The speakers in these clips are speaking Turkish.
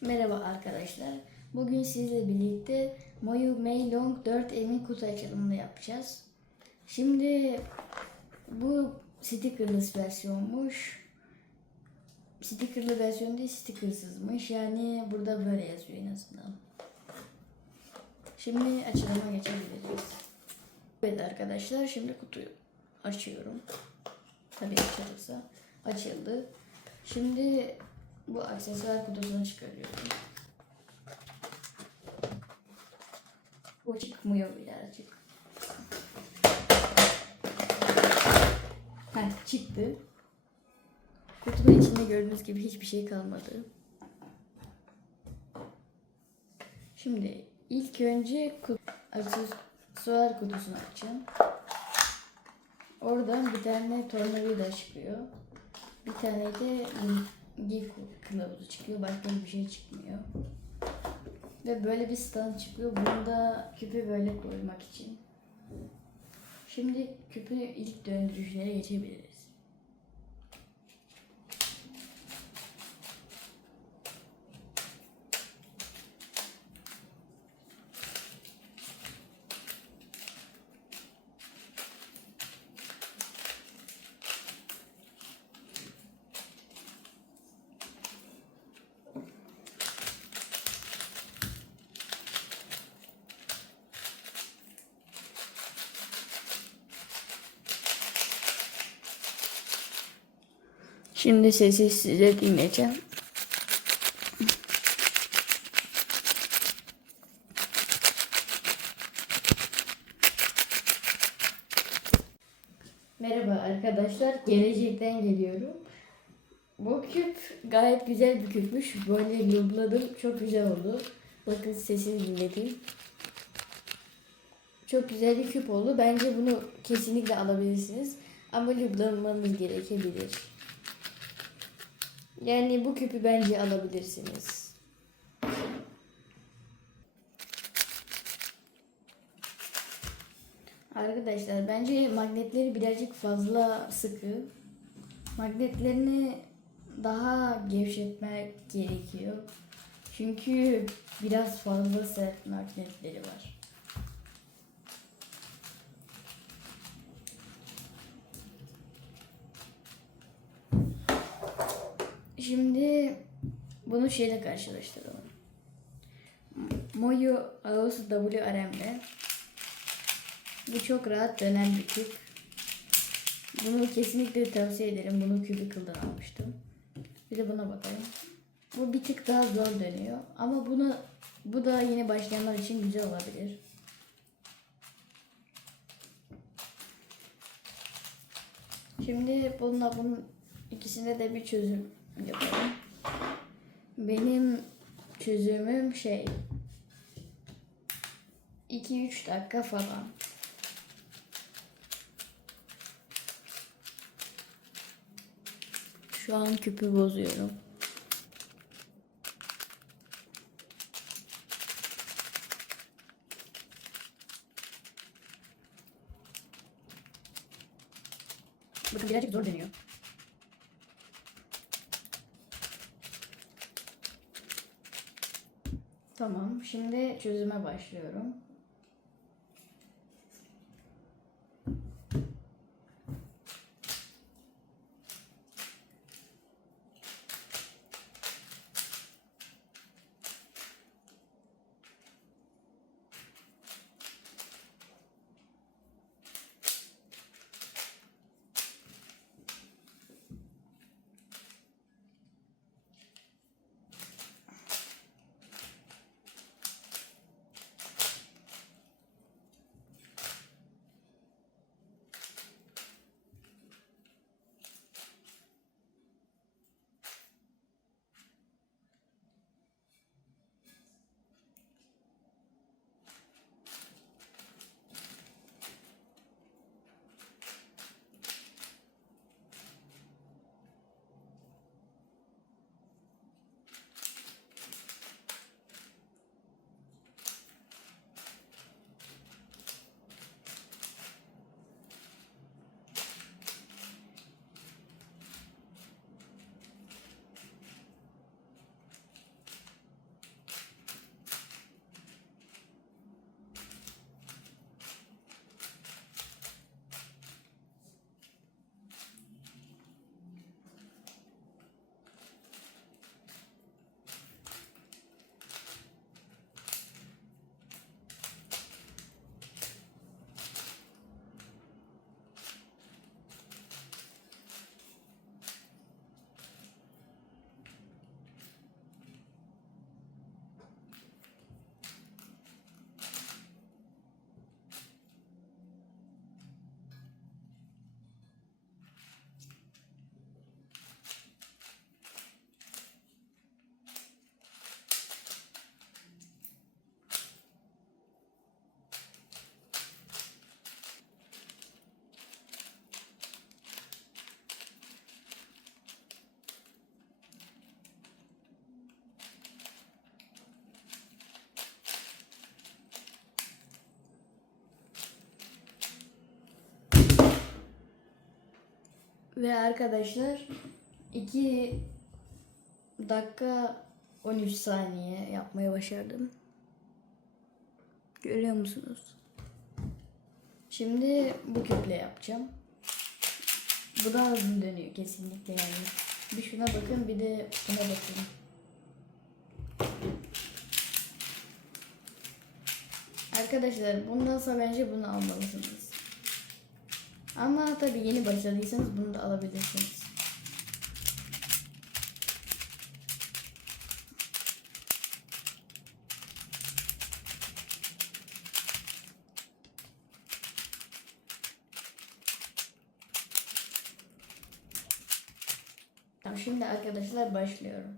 Merhaba arkadaşlar. Bugün sizle birlikte Moyu Meilong 4 emin kutu açılımını yapacağız. Şimdi bu stickerless versiyonmuş. Stickerlı versiyon değil stickersızmış. Yani burada böyle yazıyor en azından. Şimdi açılıma geçebiliriz. Evet arkadaşlar şimdi kutuyu açıyorum. Tabii açılırsa. Açıldı. Şimdi bu aksesuar kutusunu çıkarıyorum. Bu çıkmıyor birazcık. Heh, çıktı. Kutunun içinde gördüğünüz gibi hiçbir şey kalmadı. Şimdi ilk önce kut aksesuar kutusunu açın. Oradan bir tane tornavida çıkıyor. Bir tane de bilgi kılavuzu çıkıyor. Başka bir şey çıkmıyor. Ve böyle bir stand çıkıyor. Bunda küpü böyle koymak için. Şimdi küpü ilk döndürüşlere geçebiliriz. Şimdi sesi size dinleyeceğim. Merhaba arkadaşlar, gelecekten geliyorum. Bu küp gayet güzel bir küpmüş. Böyle lubladım, çok güzel oldu. Bakın sesini dinledim. Çok güzel bir küp oldu. Bence bunu kesinlikle alabilirsiniz. Ama lublamanız gerekebilir. Yani bu küpü bence alabilirsiniz. Arkadaşlar bence magnetleri birazcık fazla sıkı. Magnetlerini daha gevşetmek gerekiyor. Çünkü biraz fazla sert magnetleri var. Şimdi bunu şeyle karşılaştıralım. Moyu Aos WRM'de. Bu çok rahat dönen bir küp. Bunu kesinlikle tavsiye ederim. Bunu Cubicle'dan almıştım. Bir de buna bakalım. Bu bir tık daha zor dönüyor. Ama bunu bu da yine başlayanlar için güzel olabilir. Şimdi bununla bunun ikisine de bir çözüm yapalım. Benim çözümüm şey 2-3 dakika falan. Şu an küpü bozuyorum. Bakın birazcık zor dönüyor. Tamam. Şimdi çözüme başlıyorum. Ve arkadaşlar 2 dakika 13 saniye yapmayı başardım. Görüyor musunuz? Şimdi bu küple yapacağım. Bu daha hızlı dönüyor kesinlikle yani. Bir şuna bakın bir de buna bakın. Arkadaşlar bundan sonra bence bunu almalısınız. Ama tabii yeni başladıysanız bunu da alabilirsiniz. Tamam şimdi arkadaşlar başlıyorum.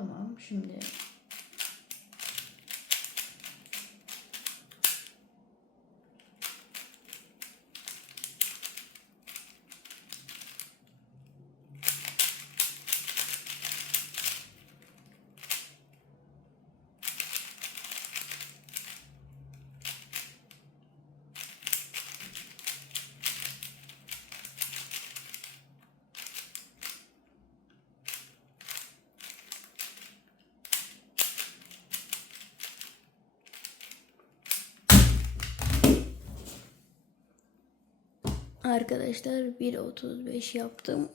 Tamam şimdi Arkadaşlar 1.35 yaptım.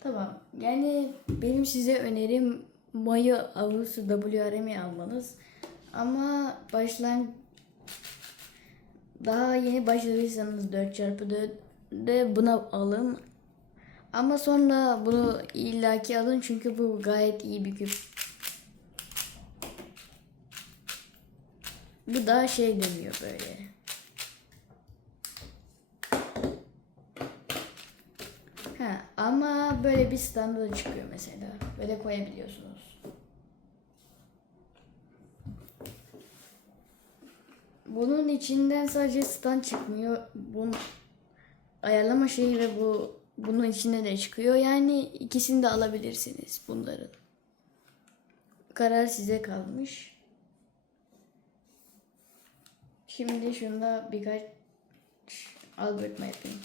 Tamam. Yani benim size önerim Mayo Avusu WRM'i almanız. Ama başlan daha yeni başladıysanız 4x4'de buna alın. Ama sonra bunu illaki alın çünkü bu gayet iyi bir küp. Bu daha şey demiyor böyle. Ha, ama böyle bir standı da çıkıyor mesela. Böyle koyabiliyorsunuz. Bunun içinden sadece stand çıkmıyor. Bunun ayarlama şeyi ve bu bunun içinde de çıkıyor. Yani ikisini de alabilirsiniz bunların. Karar size kalmış. Şimdi şunda birkaç algoritma yapayım.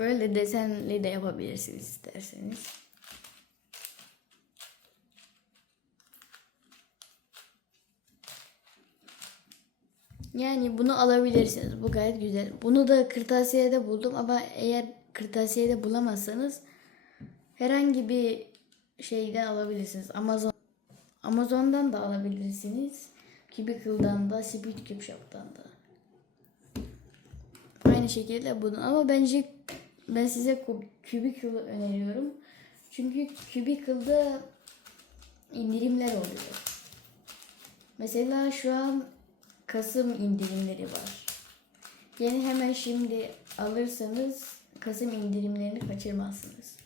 Böyle desenli de yapabilirsiniz isterseniz. Yani bunu alabilirsiniz. Bu gayet güzel. Bunu da kırtasiyede buldum ama eğer kırtasiyede bulamazsanız herhangi bir şeyden alabilirsiniz. Amazon Amazon'dan da alabilirsiniz. Cubicle'dan da, Speed Cube Shop'tan da. Aynı şekilde bunu ama bence ben size Cu- Cubicle'ı öneriyorum. Çünkü Cubicle'da indirimler oluyor. Mesela şu an Kasım indirimleri var. Yeni hemen şimdi alırsanız Kasım indirimlerini kaçırmazsınız.